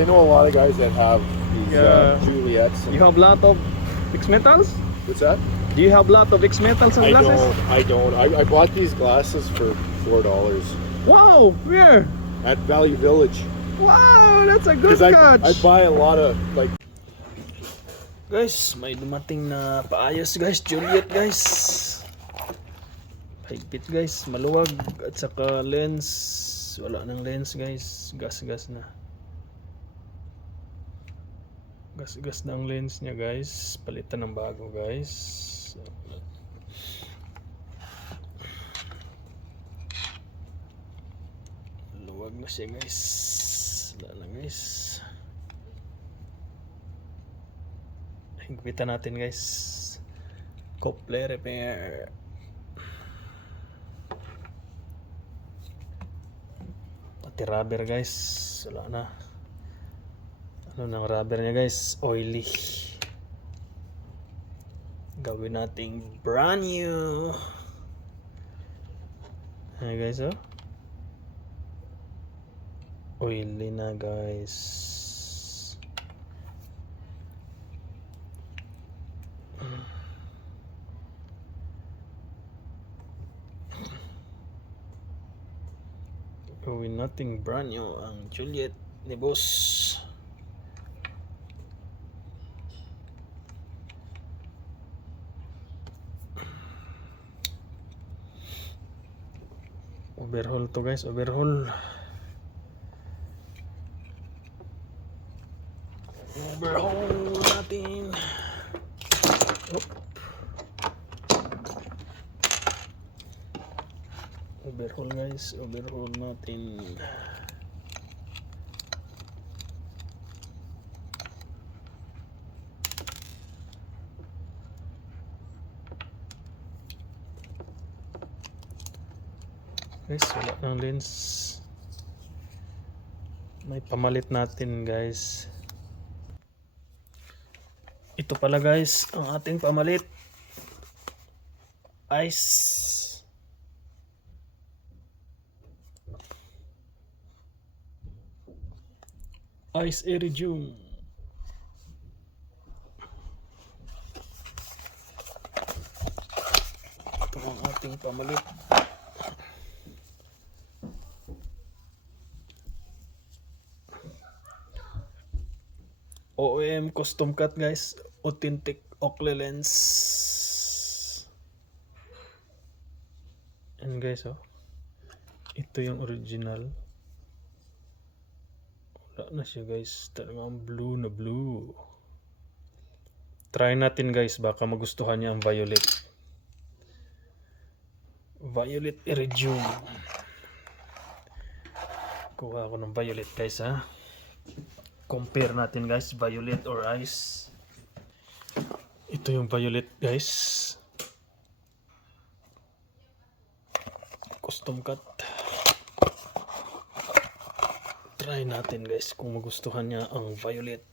I know a lot of guys that have these Juliets. You have a lot of X metals? What's that? Do you have a lot of X metals sunglasses? I don't. I bought these glasses for $4 Wow, where? at Value Village. Wow, that's a good Because catch. I buy a lot of like. Guys, may dumating na paayos guys, Juliet guys. Higpit guys, maluwag at saka lens. Wala nang lens guys, gas-gas na. Gas-gas na ang lens niya guys. Palitan ng bago guys. Luwag na siya guys. Wala na guys. Higpitan natin guys. Couple repair. Pati rubber guys. Wala na. Ano nang rubber niya guys? Oily. Gawin nating brand new. Ayan guys oh. Oily na guys. Gawin nating brand new ang Juliet ni boss. Overhaul to guys, overhaul. Overhaul natin. Op. Overhaul guys, overhaul natin. Guys, wala ng lens. May pamalit natin guys. Ito pala guys ang ating pamalit. Ice. Ice Iridium. Ito ang ating pamalit. OEM custom cut guys, authentic Oakley lens. And guys oh, ito yung original. Wala na siya guys, talagang blue na blue. Try natin guys, baka magustuhan niya ang violet. Violet Iridium. Kuha ako ng violet guys ha. Compare natin guys, violet or ice. Ito yung violet guys. Custom cut. Try natin guys kung magustuhan niya ang violet.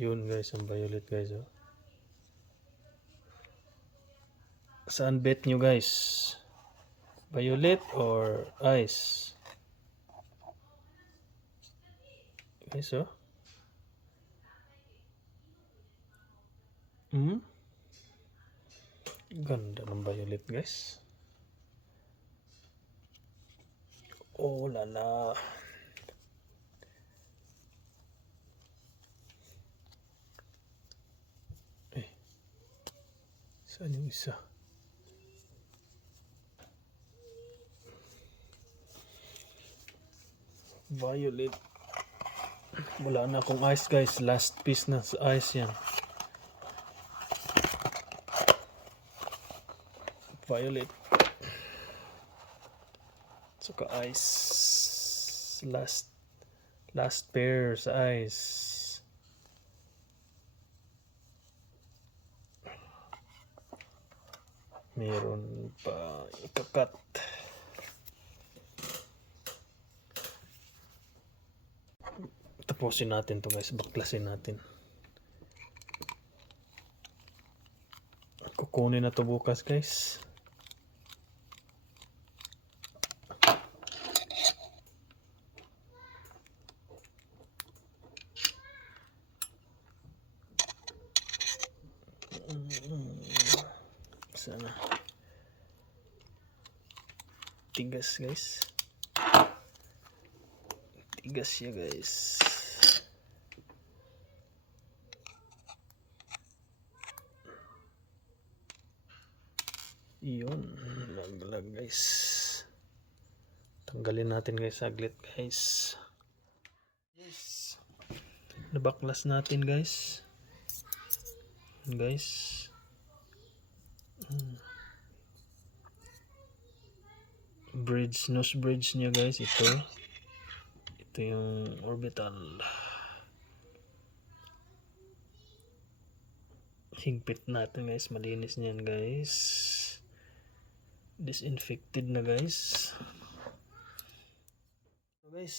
Yun guys, ang violet guys oh. Saan bet nyo guys? Violet or ice? Guys oh. Ganda ng violet guys. Oh lala. Saan yung isa? Violet. Wala na akong ice guys. Last piece na sa ice yan. Violet. Saka ice. Last pair sa ice. Meron pa ikakat. Tapusin natin to guys, baklasin natin. kukunin na to bukas guys. Sana tigas guys, tigas siya guys. Yun, laglag guys. Tanggalin natin guys saglit guys. Yes, nabaklas natin guys. Bridge, nose bridge niya guys, ito yung orbital. Higpit natin guys, malinis niyan guys, disinfected na guys. So guys,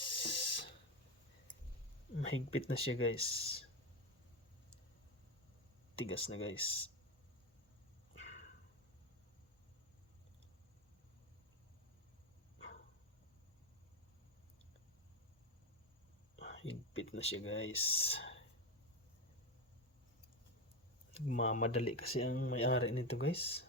mahigpit na siya guys, tigas na guys. Higpit na siya guys. Mamadali kasi ang may-ari nito guys.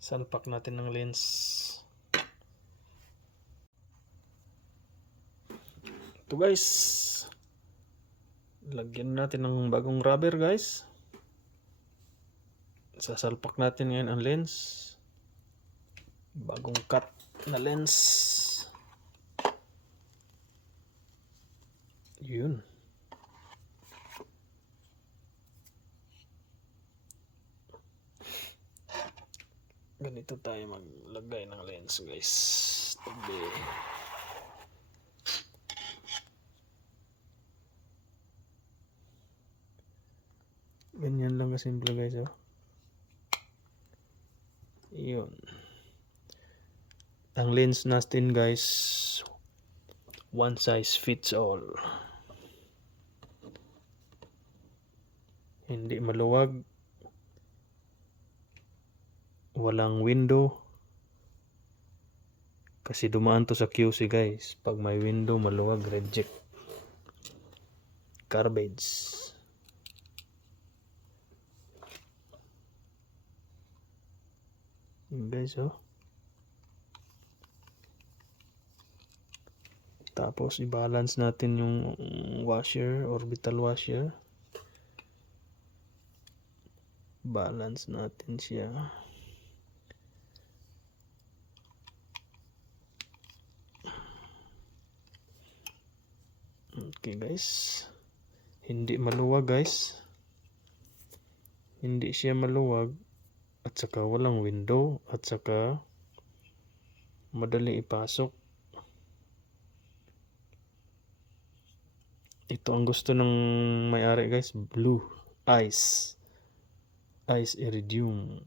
Salpak natin ng lens. Ito guys, lagyan natin ng bagong rubber guys. Sasalpak natin ngayon ang lens, bagong cut na lens. Yun, ganito tayo maglagay ng lens guys. Tabi. Ganyan lang kasimple guys, oh. Yun. Ang lens natin guys, one size fits all. Hindi maluwag, walang window. Kasi dumaan to sa QC guys. Pag may window maluwag, reject. Garbage. Yun guys, oh. Tapos i-balance natin yung washer, orbital washer. Balance natin siya. Okay guys. Hindi maluwag guys. Hindi siya maluwag. At saka walang window. At saka madali ipasok. Ito ang gusto ng may-ari guys. Blue. Ice. Ice iridium.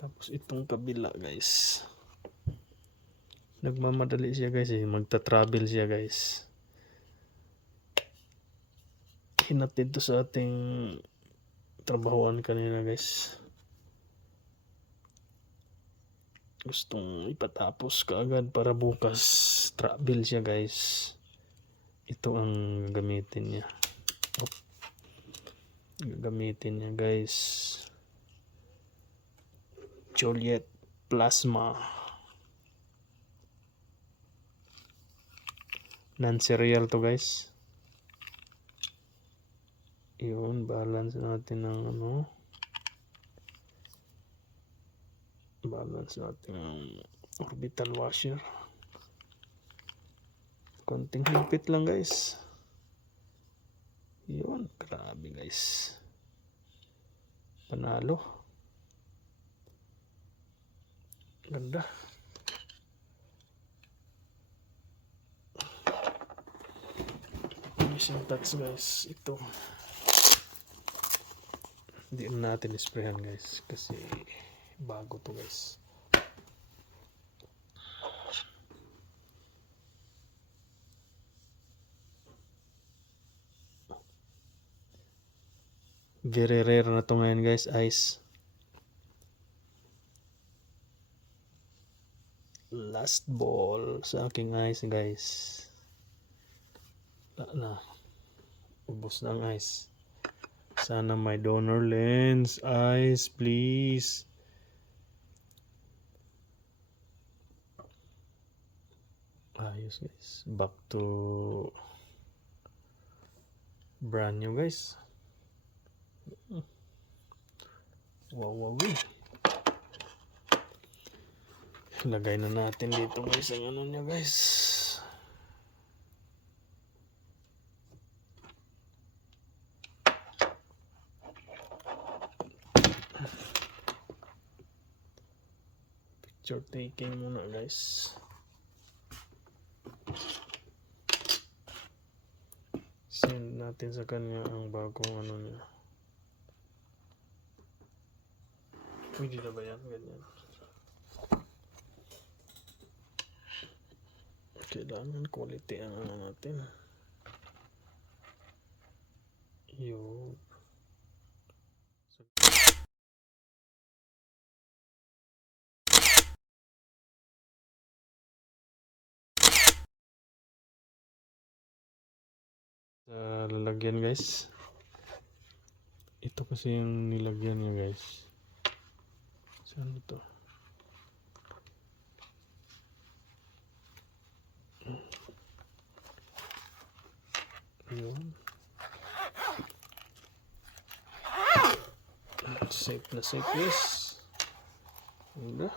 Tapos itong kabila guys. Nagmamadali siya guys, eh. Magta-travel siya guys. Hinatid to sa ating trabahoan kanina guys. Gustong ipatapos kaagad para bukas travel siya guys. Ito ang gagamitin niya. Gagamitin niya guys. Juliet Plasma. Non-serial to guys. Yun, balance natin ng ano. Balance natin ng orbital washer. Konting higpit lang guys. Yun, grabe guys. Panalo. Ganda. Finishing touch guys. Ito. Hindi natin isprayan guys kasi Bago to guys. Very rare na to ngayon guys, ice. Last ball sa aking ice guys. Wala na. Ubos na ang ice. Sana may donor lens. Ice please. Ayos guys. Back to brand new guys. Wow, wow, wow. Lagay na natin dito guys ang ano niya guys. Picture taking muna guys. Send natin sa kanya ang bagong ano niya. Pwede na ba yan? Ganyan. Kailangan quality ang ano natin. Yun. Sa lalagyan guys. Ito kasi yung nilagyan niya guys. Saan ito? Yun. Safe na safe guys. Udah.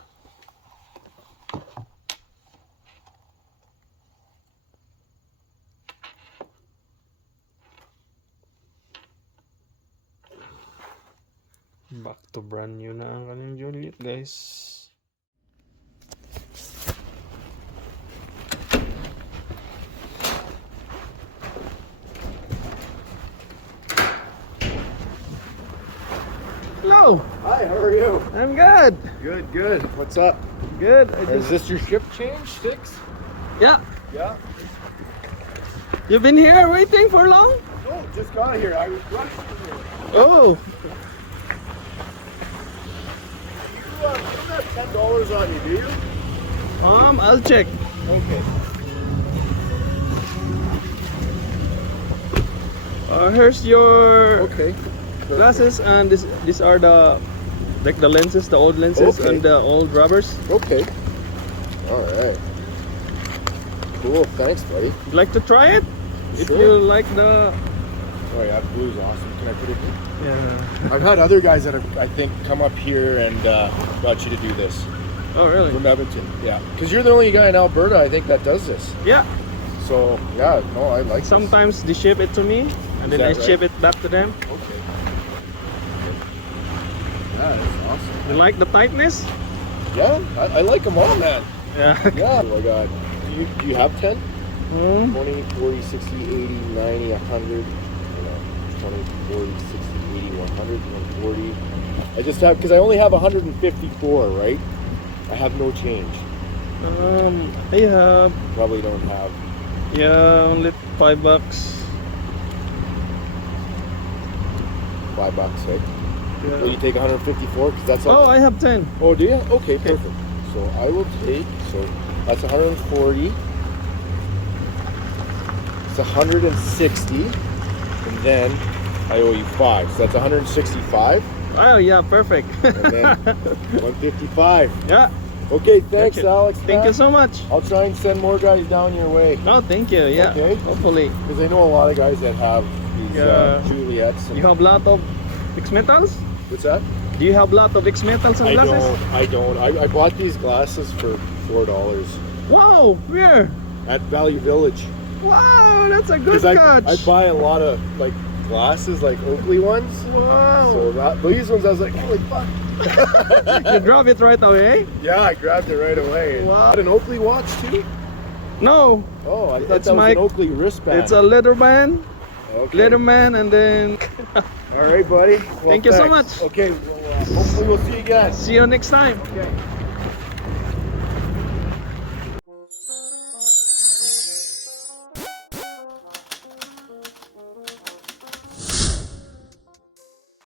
Back to brand new na ang kanyang Juliet guys. Hello. Hi, how are you? I'm good. Good, good. What's up? Good. Is this your ship change? 6? Yeah. Yeah. You've been here waiting for long? Oh, just got here. I was rushing here. Oh. You don't have $10 on you, do you? I'll check. Okay. Here's your Okay. glasses, and these are the like the lenses, the old lenses, Okay. and the old rubbers. Okay. All right. Cool. Thanks, buddy. You'd like to try it? If Sure. you like the Oh yeah, blue's awesome. Can I put it in? yeah. I've had other guys that have, I think, come up here and got you to do this Oh really? from Edmonton. Yeah, because you're the only guy in Alberta, I think, that does this. Yeah. So yeah, no, I like. Sometimes they ship it to me, and Is then I that ship right? it back to them. This. Okay. Yeah, that's awesome. You like the tightness? Yeah, I like them all, man. Yeah. Yeah. Oh my God. Do you have 10? Hmm. 20, 40, 60, 80, 90, 100. 20, 40, 60, 80, 100, 140. I just have, because I only have 154, right? I have no change. I have Probably don't have. only $5. $5, eh? Yeah. Will you take 154? Because that's all. Oh, I have 10. Oh, do you? Okay, perfect. So I will take, so that's 140. It's 160. And then I owe you 5. So that's 165. Oh yeah, perfect. And then 155. Yeah. Okay, thanks, Gotcha. Alex. Thank you so much. I'll try and send more guys down your way. No, thank you. Yeah. Okay. Hopefully. Because I know a lot of guys that have these Yeah. Juliets. And You have a lot of X metals? what's that? Do you have a lot of X metals and I glasses? don't. I bought these glasses for $4 Wow, where? at Value Village. Wow, that's a good 'Cause I catch. buy a lot of like glasses, like Oakley ones. Wow. So these ones, I was like, holy fuck. You grab it right away? Yeah, I grabbed it right away. Wow. Got an Oakley watch too? No, Oh, I thought It's that was my- an Oakley wristband. it's a Okay. Leatherman, and then All right, buddy. Well, Thank you so thanks. much. Okay, well, Hopefully we'll see you again. See you next time. Okay.